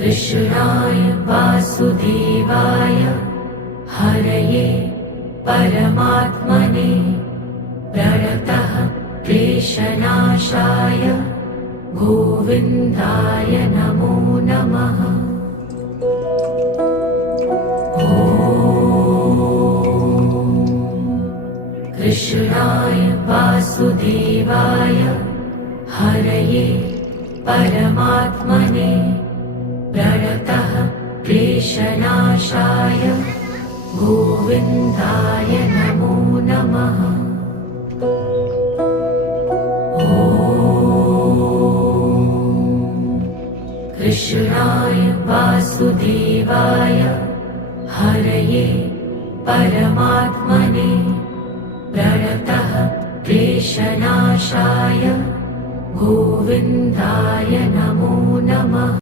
कृष्णाय वासुदेवाय हरये परमात्मने प्रणतः क्लेशनाशाय गोविन्दाय नमो नमः। कृष्णाय वासुदेवाय हरये परमात्मने प्रणतः क्लेशनाशाय गोविन्दाय नमो नमः। कृष्णाय वासुदेवाय हरये परमात्मने प्रणतः क्लेशनाशाय गोविन्दाय नमो नमः।